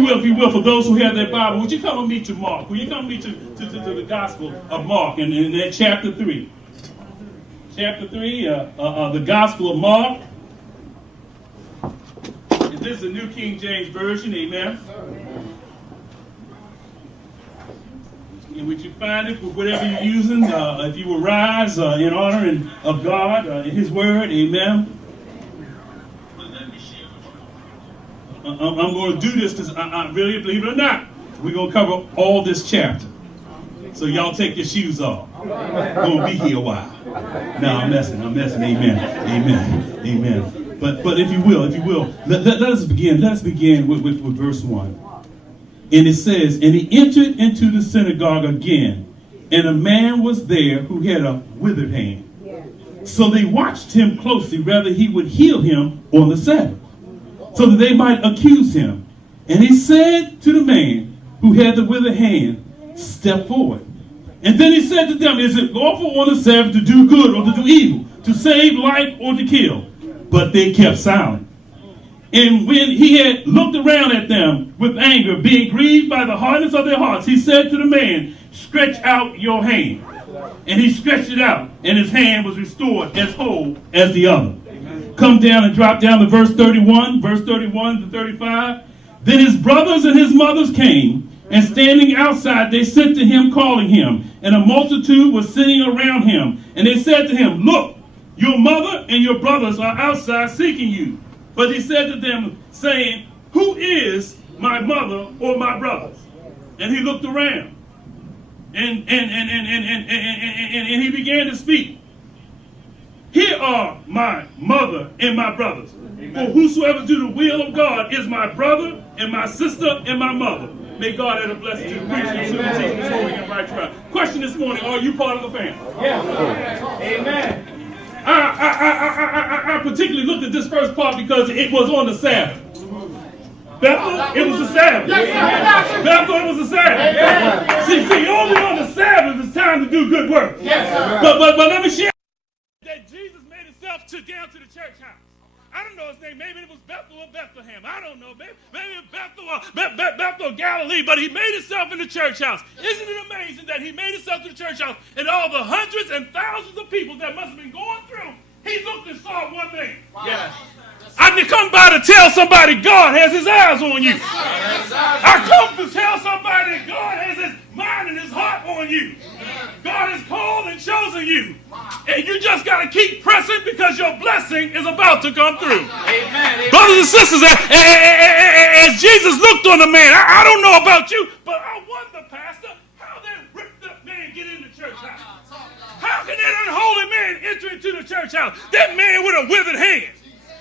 you will, for those who have their Bible, would you come and meet to Mark? Will you come and meet to the Gospel of Mark in chapter 3? Chapter 3, the Gospel of Mark. And this is the New King James Version, amen. And would you find it with whatever you're using, if you will rise in honor of God, in His Word, amen. I'm going to do this because I really, believe it or not, we're going to cover all this chapter. So y'all take your shoes off. We're going to be here a while. No, I'm messing, amen. But if you will, let us begin. Let's begin with verse 1. And it says, and he entered into the synagogue again, and a man was there who had a withered hand. So they watched him closely, whether he would heal him on the Sabbath, so that they might accuse him. And he said to the man who had the withered hand, step forward. And then he said to them, is it lawful on the Sabbath to do good or to do evil, to save life or to kill? But they kept silent. And when he had looked around at them with anger, being grieved by the hardness of their hearts, he said to the man, stretch out your hand. And he stretched it out, and his hand was restored as whole as the other. Come down and drop down to verse 31 to 35. Then his brothers and his mothers came, and standing outside, they sent to him, calling him. And a multitude was sitting around him. And they said to him, look, your mother and your brothers are outside seeking you. But he said to them, saying, who is my mother or my brothers? And he looked around, and he began to speak. Here are my mother and my brothers. Amen. For whosoever do the will of God is my brother and my sister and my mother. May God add a blessing to the preaching and teaching this morning and right trial. Question this morning, are you part of the family? Yes. Amen. I particularly looked at this first part because it was on the Sabbath. Bethel, it was the Sabbath. Bethel, it was the Sabbath. See, only on the Sabbath is time to do good work. But let me share that Jesus made himself down to the church house. I don't know his name. Maybe it was Bethel or Bethlehem. I don't know. Maybe Bethel or Galilee. But he made himself in the church house. Isn't it amazing that he made himself to the church house, and all the hundreds and thousands of people that must have been going through, he looked and saw one thing. Wow. Yeah. I didn't come by to tell somebody God has his eyes on you. I come to tell somebody that God has his mind and his heart on you. God has called and chosen you. And you just got to keep pressing because your blessing is about to come through. Amen. Brothers and sisters, as Jesus looked on the man, I don't know about you, but I wonder, Pastor, how that ripped up man get in the church house. How can that unholy man enter into the church house? That man with a withered hand.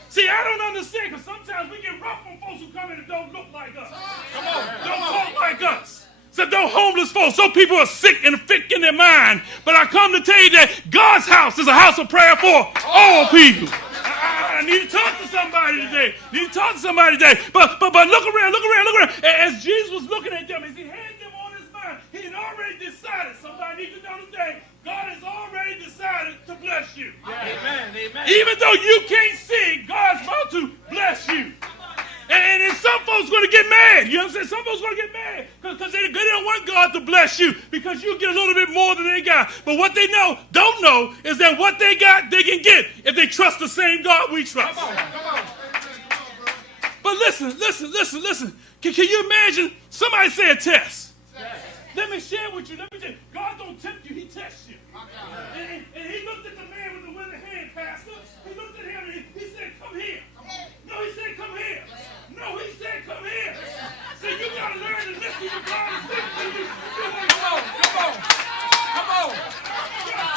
See, I don't understand, because sometimes we get rough on folks who come in and don't look like us. Come on, don't talk like us. So don't homeless folks. Some people are sick and thick in their mind. But I come to tell you that God's house is a house of prayer for all people. I need to talk to somebody today. But look around. As Jesus was looking at them, as he had them on his mind, he had already decided. Somebody needs to know today, God has already decided to bless you. Amen. Even though you can't see, God's about to bless you. And then some folks going to get mad. You know what I'm saying? Some folks going to get mad because they don't want God to bless you because you get a little bit more than they got. But what they don't know is that what they got, they can get if they trust the same God we trust. Come on. But listen. Can you imagine somebody say a test? Let me share with you. Let me tell you. God don't tempt you. He tests you. And he looked at the man with the withered hand, Pastor. He looked at him and he said, come here. No, he said, come here. No, he said, come here. See, you got to learn to listen to God and speak to you. Come on.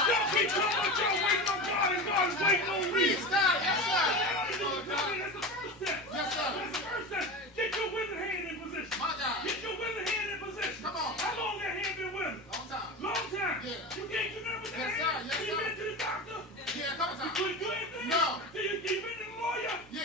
Y'all keep talking about y'all waiting on God and God is waiting on me. That's the first step. That's the first step. Get your withered hand in position. Come on. How long that hand been withered? Long time. Yeah. You can't do nothing with that hand. You been to the doctor? Yeah, a couple times. You couldn't do anything? No. You been to the lawyer? Yeah.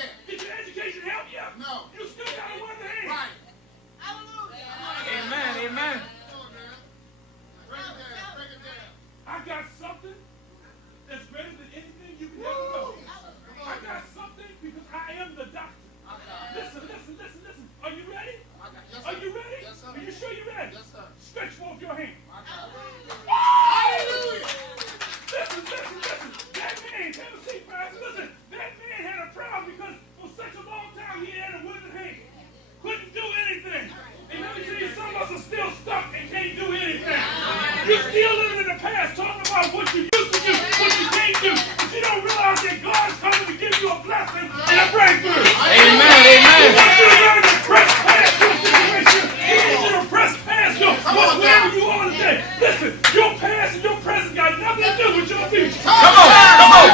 that breakthrough. Amen. He Amen. wants you to learn to press past your situation. He wants you to press past whatever you are today. Listen, your past and your present got nothing to do with your future. Come on. Come on.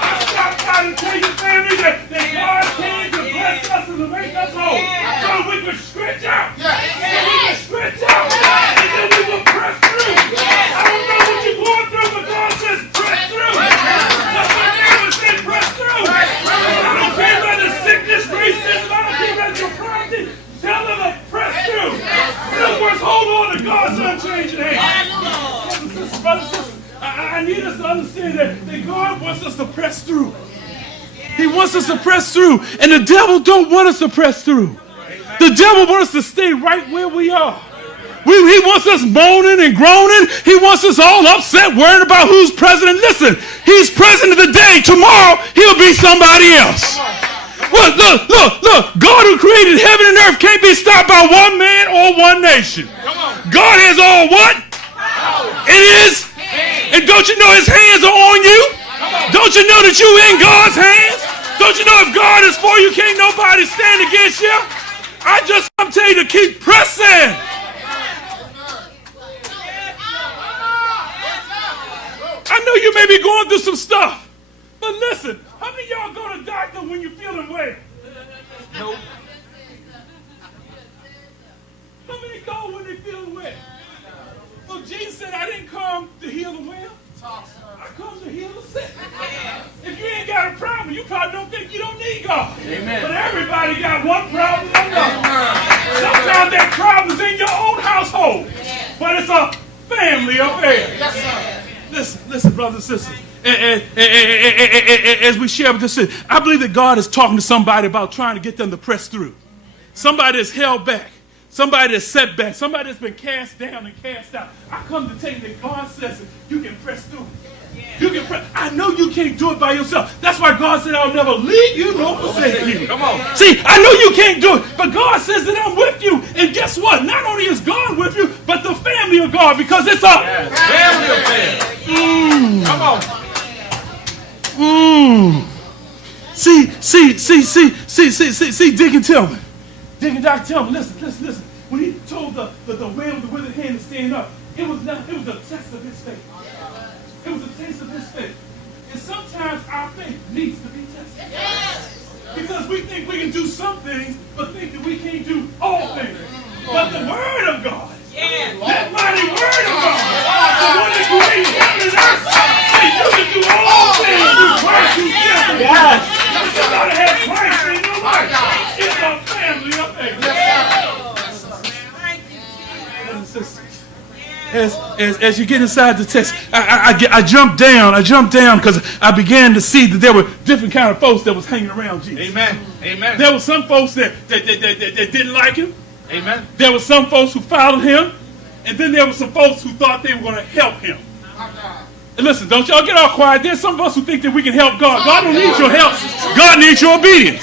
I stopped by to tell your family that God came to bless us and to make us whole. So we could stretch out. So we could stretch out. And then we will press through. I don't know what you're going through, but God says press through. That's what David said, press through. I don't care about the sickness, racism, I don't care about your poverty. Tell them to press through. In other words, hold on to God's unchanging hand. Brothers and sisters, I need us to understand that God wants us to press through. He wants us to press through. And the devil don't want us to press through. The devil wants us to stay right where we are. He wants us moaning and groaning. He wants us all upset, worried about who's president. Listen, he's president today. Tomorrow, he'll be somebody else. Look. God who created heaven and earth can't be stopped by one man or one nation. God has all what? It is. And don't you know his hands are on you? Don't you know that you in God's hands? Don't you know if God is for you, can't nobody stand against you? I just come to tell you to keep pressing. I know you may be going through some stuff, but listen, how many of y'all go to the doctor when you're feeling well? Nope. How many go when they're feeling well? Well, Jesus said, I didn't come to heal the well. I come to heal the sick. If you ain't got a problem, you probably don't think you don't need God. Amen. But everybody got one problem or another. Sometimes that problem is in your own household, but it's a family affair. Yes, sir. Listen, brothers and sisters. As we share with this, I believe that God is talking to somebody about trying to get them to press through. Somebody that's held back. Somebody that's set back. Somebody that's been cast down and cast out. I come to tell you that God says you can press through. You can press. I know you can't do it by yourself. That's why God said I'll never leave you nor forsake you. Come on. See, I know you can't do it, but God says that I'm with you. And guess what? Not only is God with you, but the family of God, because it's a family affair. Come on. See, Deacon Tilghman. Deacon Dr. Tilghman, listen. When he told the whale with the withered hand to stand up, it was a test of his faith. It was a taste of his faith. And sometimes our faith needs to be tested. Yes. Because we think we can do some things, but think that we can't do all things. But the Word of God, that mighty Word of God, the one that created heaven and earth, said you can do all things through Christ who strengthens you. You gotta have Christ in your life. It's a family affair. Brothers and sisters, as you get inside the text, I jumped down because I began to see that there were different kind of folks that was hanging around Jesus. Amen. There were some folks that didn't like him. Amen. There were some folks who followed him, and then there were some folks who thought they were going to help him. And listen, don't y'all get all quiet. There's some of us who think that we can help God. God don't need your help. God needs your obedience.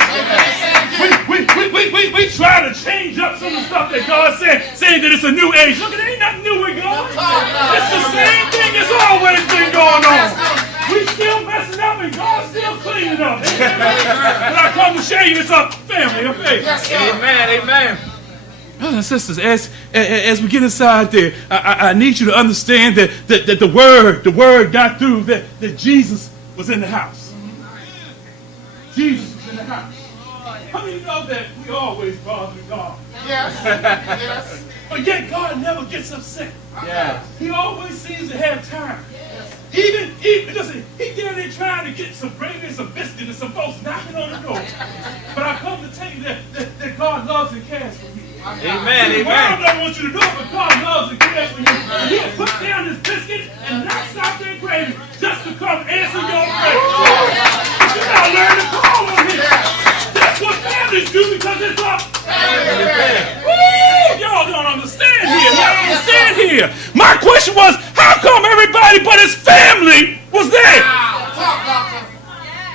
We try to change up some of the stuff that God said, saying that it's a new age. Look, it ain't nothing new with God. It's the same thing that's always been going on. We still messing up and God's still cleaning up. But I come to show you it's a family of faith. Amen. Brothers and sisters, as we get inside there, I need you to understand that the word got through that Jesus was in the house. Jesus was in the house. How many know that we always bother God? Yes. But yet God never gets upset. Yes. He always seems to have time. Even listen, he down there trying to get some gravy and some biscuit and some folks knocking on the door. But I come to tell you that God loves and cares for you. Amen. The world don't want you to do it, but God loves and cares for you. And he'll put down his biscuit and knocks out their gravy just to come answer your prayer. But you gotta learn to call on him. That's what families do because it's a family affair. Y'all don't understand here. Y'all don't understand here. My question was, how come everybody but his family was there?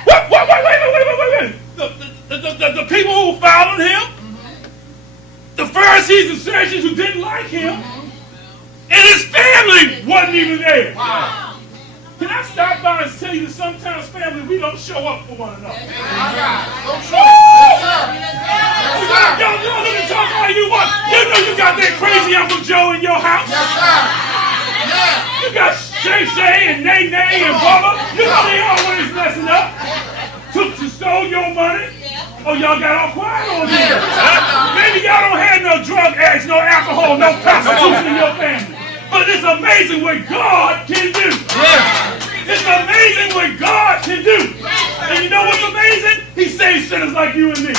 Wait. The people who followed him, the Pharisees and Sadducees who didn't like him, and his family wasn't even there. Can I stop by and tell you that sometimes, family, we don't show up for one another? Y'all let me talk all you want. You know you got that crazy Uncle Joe in your house. Yes, sir. Yeah. You got Shay and Nay and Bubba. You know they always messing up. Stole your money. Oh, y'all got all quiet on here. Maybe y'all don't have no drug addicts, no alcohol, no prostitution in your family. But it's amazing what God can do. It's amazing what God can do. And you know what's amazing? He saves sinners like you and me.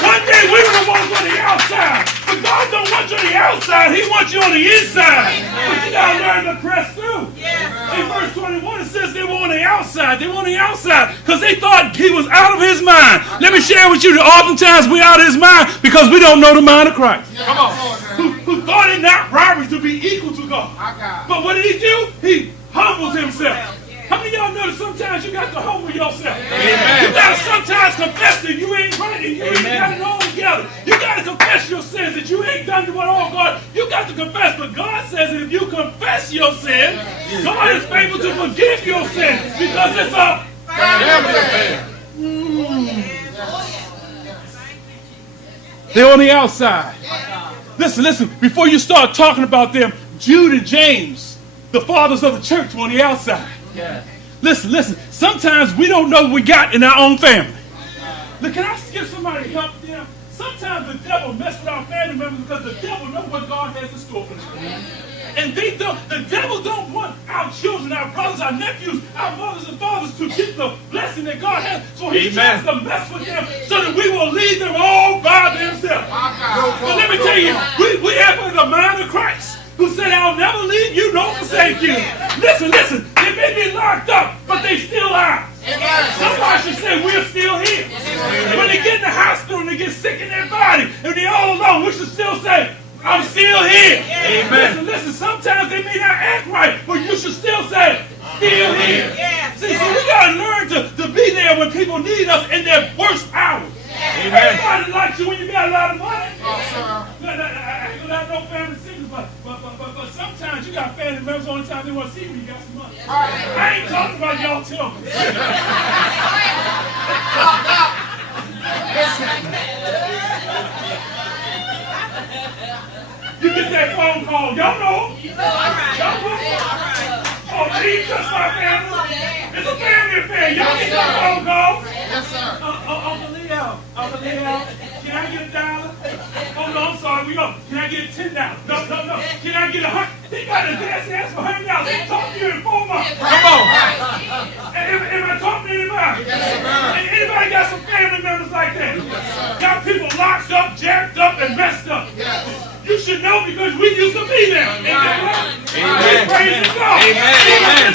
One day we were the ones on the outside. But God don't want you on the outside. He wants you on the inside. But you got to learn to press through. In verse 21 it says they were on the outside. They were on the outside because they thought he was out of his mind. Let me share with you that oftentimes we're out of his mind because we don't know the mind of Christ. Come on. Who thought it not robbery to be equal to God. But what did he do? He humbled himself. How many of y'all know that sometimes you got to humble yourself? Amen. You got to sometimes confess that you ain't right and you ain't got it all together. You got to confess your sins, that you ain't done what all God. You got to confess, but God says that if you confess your sins, God is faithful to forgive your sins because it's a family affair. They're on the outside. Listen, before you start talking about them, Jude and James, the fathers of the church, were on the outside. Yeah. Listen. Sometimes we don't know what we got in our own family. Look, can I give somebody help them? Sometimes the devil messes with our family members because the devil knows what God has in store for them. And the devil don't want our children, our brothers, our nephews, our mothers and fathers to get the blessing that God has. So he tries to mess with them so that we will leave them all by themselves. But let me tell you, we have the mind of Christ, who said, I'll never leave you nor forsake you. Listen, they may be locked up, but they still are. Somebody should say, we're still here. When they get in the hospital and they get sick in their body, and they're all alone, we should still say, I'm still here. Amen. Listen, sometimes they may not act right, but you should still say, still here. See, we got to learn to be there when people need us in their worst hours. Everybody likes you when you got a lot of money. I ain't gonna have no family secrets, but sometimes you got family members the only time they want to see you when you got some money. I ain't talking about y'all Tilghman. You get that phone call, y'all know. Y'all know. Oh, please touch my family. It's a family affair. Y'all get that phone call. Yes, sir. Uncle Leo, can I get $1? Oh, no, I'm sorry. Can I get $10? No. Can I get $100? He got a gas ass for $100. They talk to you in 4 months. Come on. Am I talking to anybody? And anybody got some family members like that? Got people locked up, jacked up, and messed up. You should know because we used to be there. Amen. Praise God. Amen.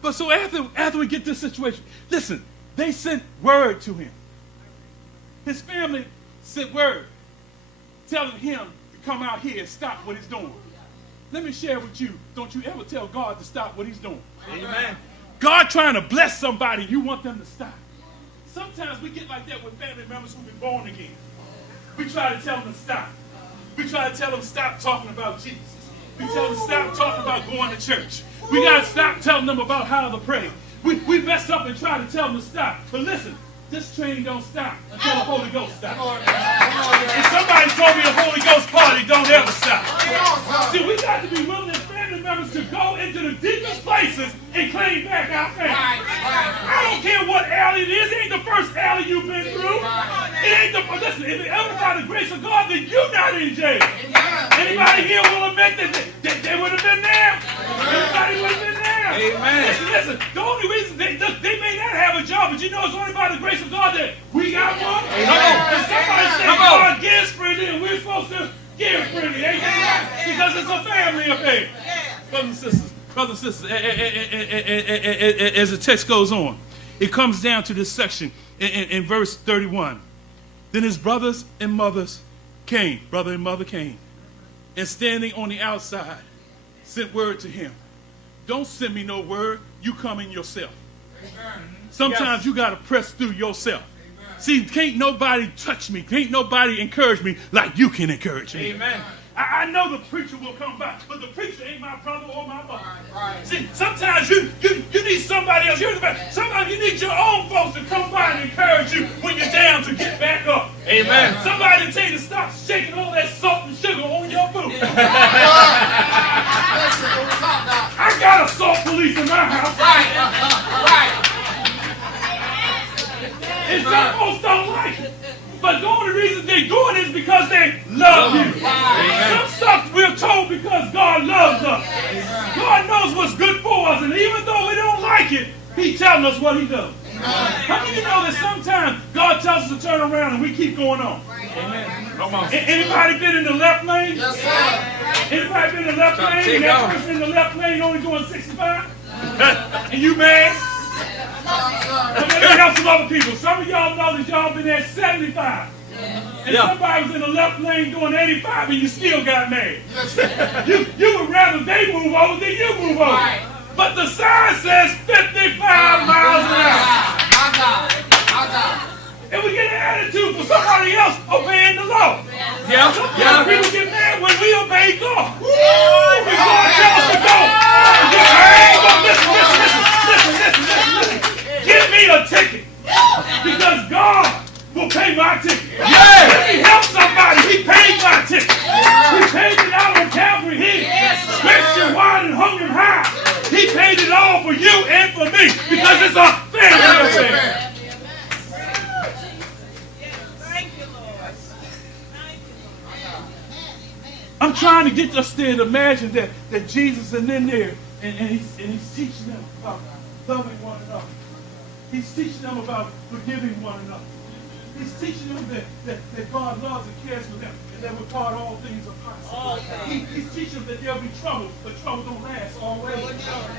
But so after we get this situation, listen, they sent word to him. His family sent word telling him to come out here and stop what he's doing. Let me share with you, don't you ever tell God to stop what he's doing. Amen. God trying to bless somebody, you want them to stop. Sometimes we get like that with family members who've been born again. We try to tell them to stop. We try to tell them to stop talking about Jesus. We tell them to stop talking about going to church. We got to stop telling them about how to pray. We mess up and try to tell them to stop. But listen, this train don't stop until the Holy Ghost stops. And somebody told me a Holy Ghost party don't ever stop. See, we got to be willing as family members to go into the deepest places and claim back our family. I don't care what alley it is. It ain't the first alley you've been through. It ain't listen, if it ever by the grace of God, then you're not in jail. Anybody here will admit that they would have been there? Everybody would have been there. Amen. Listen, the only reason they may not have a job, but you know it's only by the grace of God that we got one. And somebody said God gives freely and we're supposed to give freely. Amen. Because it's a family affair. Brothers and sisters, as the text goes on, it comes down to this section in verse 31. Then his brothers and mothers came, brother and mother came, and standing on the outside, sent word to him. Don't send me no word, you come in yourself. Sometimes you got to press through yourself. See, can't nobody touch me. Can't nobody encourage me like you can encourage me. Amen. I know the preacher will come by, but the preacher ain't my brother or my mother. Right. See, sometimes you need somebody else. Sometimes you need your own folks to come by and encourage you when you're down to get back up. Amen. Somebody to tell you to stop shaking all that salt and sugar on your food. I got a salt police in my house. Right. And some folks don't like it. But the only reason they're doing it is because they love you. Some stuff we're told because God loves us. God knows what's good for us. And even though we don't like it, He's telling us what He does. How many of you know that sometimes God tells us to turn around and we keep going on? Amen. Come on. Anybody been in the left lane? Yes, sir. Anybody been in the left lane and that person in the left lane only going 65? And you mad? Let me help some other people. Some of y'all know that y'all been at 75. And somebody was in the left lane doing 85 and you still got mad. You would rather they move over than you move over. Right. But the sign says 55 miles an hour. My God. And we get an attitude for somebody else obeying the law. Sometimes people get mad when we obey God. When God tells us to go. Listen. Give me a ticket. Because God will pay my ticket. Let me help somebody. He paid my ticket. He paid it out on Calvary. He stretched you wide and hung him high. He paid it all for you and for me. Because it's a family affair. I'm trying to get us there to imagine that Jesus is in there and he's teaching them about loving one another. He's teaching them about forgiving one another. He's teaching them that God loves and cares for them and that with God all things are possible. He's teaching them that there'll be trouble, but trouble don't last always.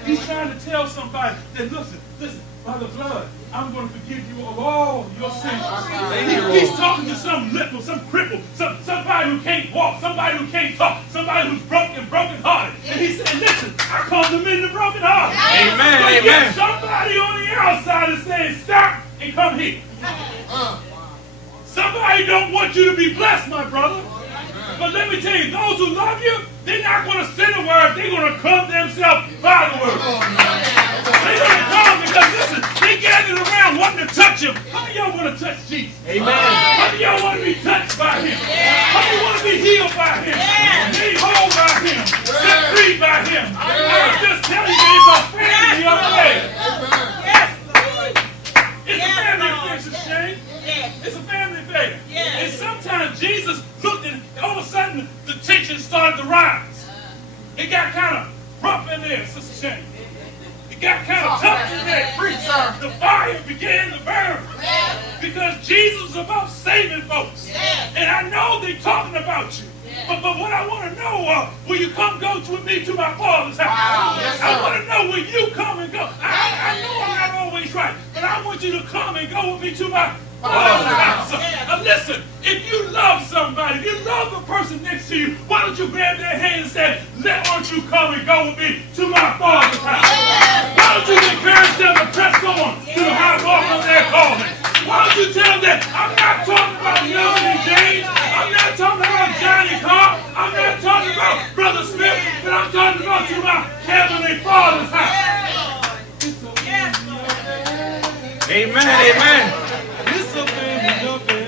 He's trying to tell somebody that listen, by the blood, I'm going to forgive you of all your sins. He's talking to some little, some cripple, somebody who can't walk, somebody who can't talk, somebody who's broken-hearted. And he said, listen, I come to mend the broken heart. Amen. But yet somebody on the outside is saying, stop and come here. Somebody don't want you to be blessed, my brother. But let me tell you, those who love you, they're not going to send a word. They're going to come themselves by the word. They're going to come because, listen, they gathered around wanting to touch him. How many of y'all want to touch Jesus? Amen. How many of y'all want to be touched by him? How many want to be healed by him? Made whole by him? Set free by him? I'm just telling you, it's a family affair. It's a family affair, Sister Jane. It's a family affair. And sometimes Jesus looked and all of a sudden the tension started to rise. It got kind of rough in there, Sister Shane. It got kind of tough in there. The fire began to burn. Because Jesus was about saving folks. And I know they're talking about you. But what I want to know, will you come go with me to my Father's house? I want to know will you come and go. I know I'm not always right, but I want you to come and go with me to my Father's house. Listen, if you love somebody, if you love the person next to you, why don't you grab their hand and say, why don't you come and go with me to my Father's house? Why don't you encourage them to press on to the high walk of their calling? Why don't you tell them, I'm not talking about Melvin James, I'm not talking about Johnny Carr, I'm not talking about Brother Smith, but I'm talking about to my Heavenly Father's house. Amen. It's a family affair.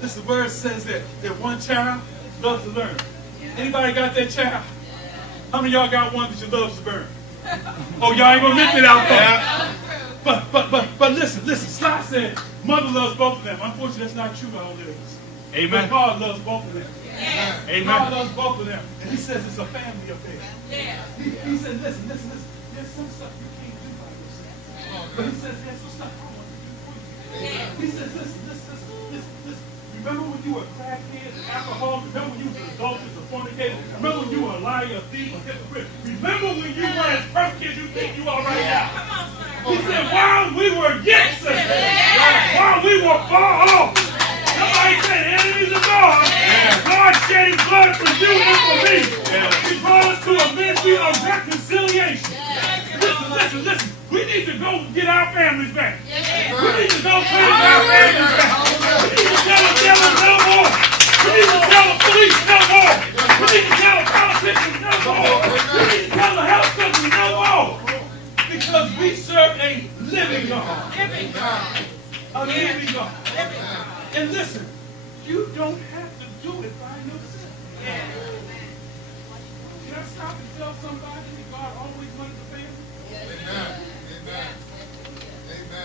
This word says that one child loves to learn. Anybody got that child? How many of y'all got one that you love to burn? Oh, y'all ain't gonna admit that out there. But listen, Scott said mother loves both of them. Unfortunately, that's not true, all this. Amen. But God loves both of them. Amen. God loves both of them. And he says it's a family affair. He said, listen, there's some stuff you can't do by yourself. But he says there's some stuff I want to do for you. He says, listen. Remember when you were a crackhead, an alcoholic? Remember when you were an adulteress, a fornicator? Remember when you were a liar, a thief, a hypocrite? Remember when you were as perfect as you think you are right now? He said, while we were yet sinners, while we were far off, somebody said, enemies of God, God shed his blood for you and for me. He brought us to a ministry of reconciliation. Listen. We need to go get our families back. We need to go clean our families back. We need to tell the devil no more. We need to tell the police no more. We need to tell the politicians no more. We need to tell the health company no more. Because we serve a living God. A living God. And listen, you don't have to do it by yourself. Can I stop and tell somebody that God always wanted the family?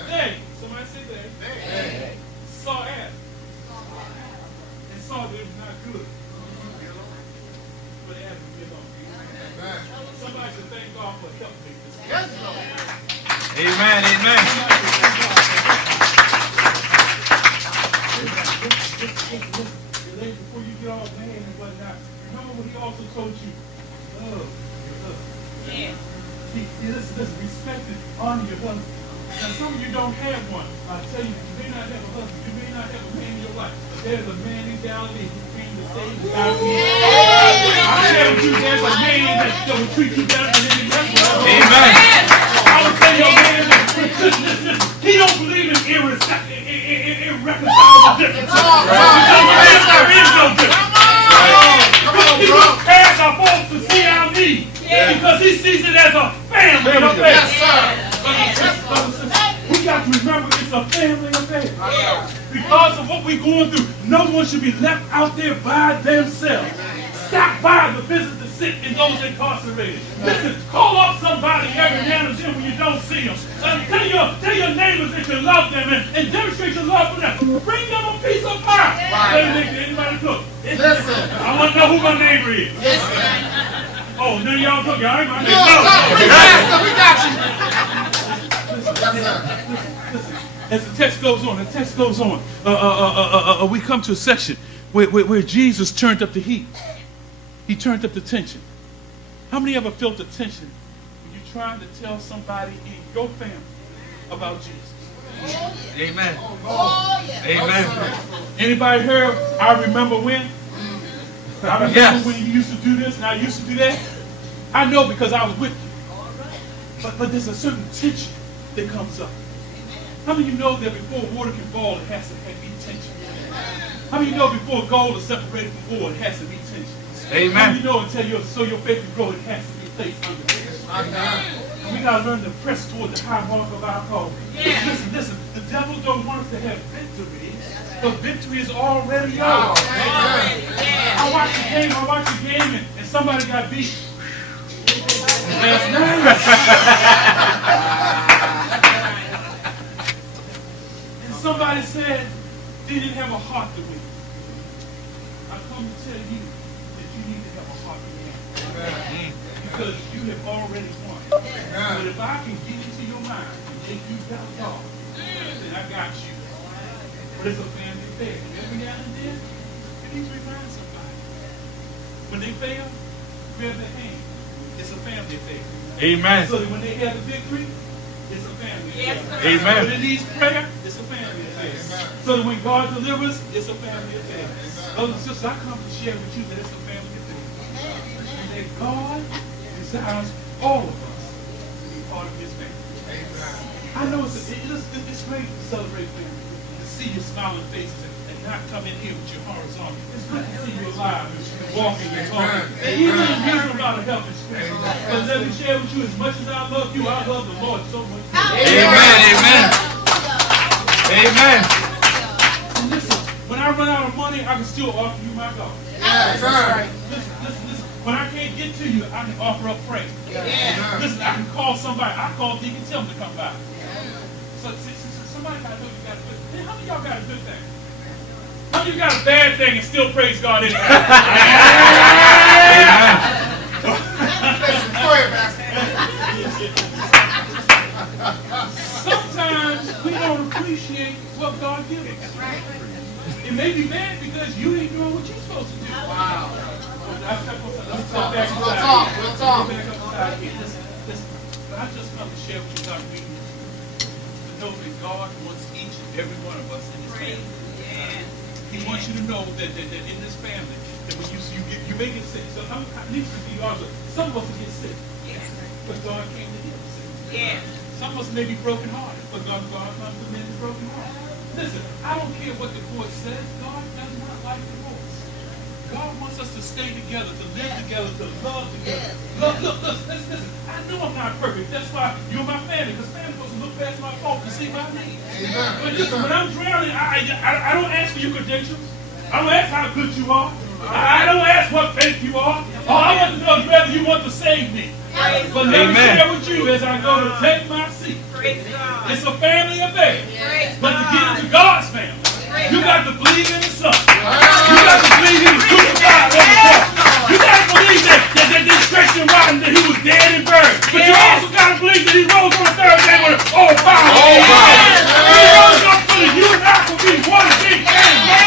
They, somebody say they, saw Adam and saw that it was not good. But Adam gave up. Somebody should thank God for helping me. Yes, Lord. Amen, amen. Before you get all mad and whatnot, remember what he also told you? Love your husband. Yeah. Listen, respect and honor your husband. Now, some of you don't have one. I tell you, you may not have a husband. You may not have a man in your life. But there's a man in Galilee who came to save you. I tell you, there's a man that will treat you better than any other. Amen. I will tell your man that, listen, he don't believe in irreconcilable differences. There is no difference. He looks past our faults to see our need. Because he sees it as a family affair. Yes, sir. We got to remember it's a family affair. Because of what we're going through, no one should be left out there by themselves. Stop by to visit the sick and those incarcerated. Listen, call up somebody every now and then when you don't see them. Tell your neighbors that you love them and demonstrate your love for them. Bring them a piece of pie. Anybody cook? Listen. I want to know who my neighbor is. Listen. Oh, none of y'all cook. Y'all ain't my neighbor. No, we got you. Listen, as the text goes on, we come to a section where Jesus turned up the heat. He turned up the tension. How many ever felt the tension when you're trying to tell somebody in your family about Jesus? Amen. Oh, yeah. Amen. Anybody heard, I remember when? I remember Yes. when you used to do this and I used to do that. I know because I was with you. But there's a certain tension that comes up. How many of you know that before water can boil, it has to be tension? How many of you know before gold is separated from ore, it has to be tension? Amen. How many of you know so your faith can grow, it has to be placed under tension? We got to learn to press toward the high mark of our call. Listen, the devil don't want us to have victory, but victory is already yours. I watched the game, and somebody got beat last night. And somebody said they didn't have a heart to win. I come to tell you that you need to have a heart to win. Because you have already won. But if I can get into your mind and make you doubt God, then I got you. But it's a family affair. And every now and then, you need to remind somebody. When they fail, grab their hand. It's a family affair. Amen. So that when they have the victory, it's a family affair. Amen. When it needs prayer, it's a family affair. So that when God delivers, it's a family affair. Brothers and sisters, I come to share with you that it's a family affair. And that God desires all of us to be part of His family. I know it's great to celebrate family, to see your smiling faces and not come in here with your horizontal. It's good to see you alive and walking and talking. And even if there's a lot of help and strength. But let me share with you, as much as I love you, I love the Lord so much. Amen. Amen. Amen. And listen, when I run out of money, I can still offer you my God. Yes, sir. Listen. When I can't get to you, I can offer up praise. Listen, I can call somebody. I call Deacon Tim to come by. So somebody got to know you got a good thing. How many of y'all got a good thing? How many of you got a bad thing and still praise God in it? Sometimes we don't appreciate what God gives us. It may be bad because you ain't doing what you're supposed to do. Wow. We'll talk. Listen. I just come to share with you about me. To know that God wants each and every one of us in His family. He wants you to know that in this family, that when you may get sick. So I need to be honest. Some of us will get sick. But God came to heal sick. Some of us may be brokenhearted, but God's not the men broken heart. Listen, I don't care what the court says. God does not like divorce. God wants us to stay together, to live together, to love together. Look, listen. I know I'm not perfect. That's why you're my family, because family's supposed to look past my fault to see my needs. But listen, when I'm drowning, I don't ask for your credentials. I don't ask how good you are. I don't ask what faith you are. All I want to know is whether you want to save me. But let me share with you as I go to take my seat. It's a family affair. But to get into God's family, you got to believe in the Son. You got to believe He was crucified on the cross. You got to believe that they stretched him out and that He was dead and buried. But you also got to believe that He rose on the third day with all power. He rose up so that you and I could be one big family.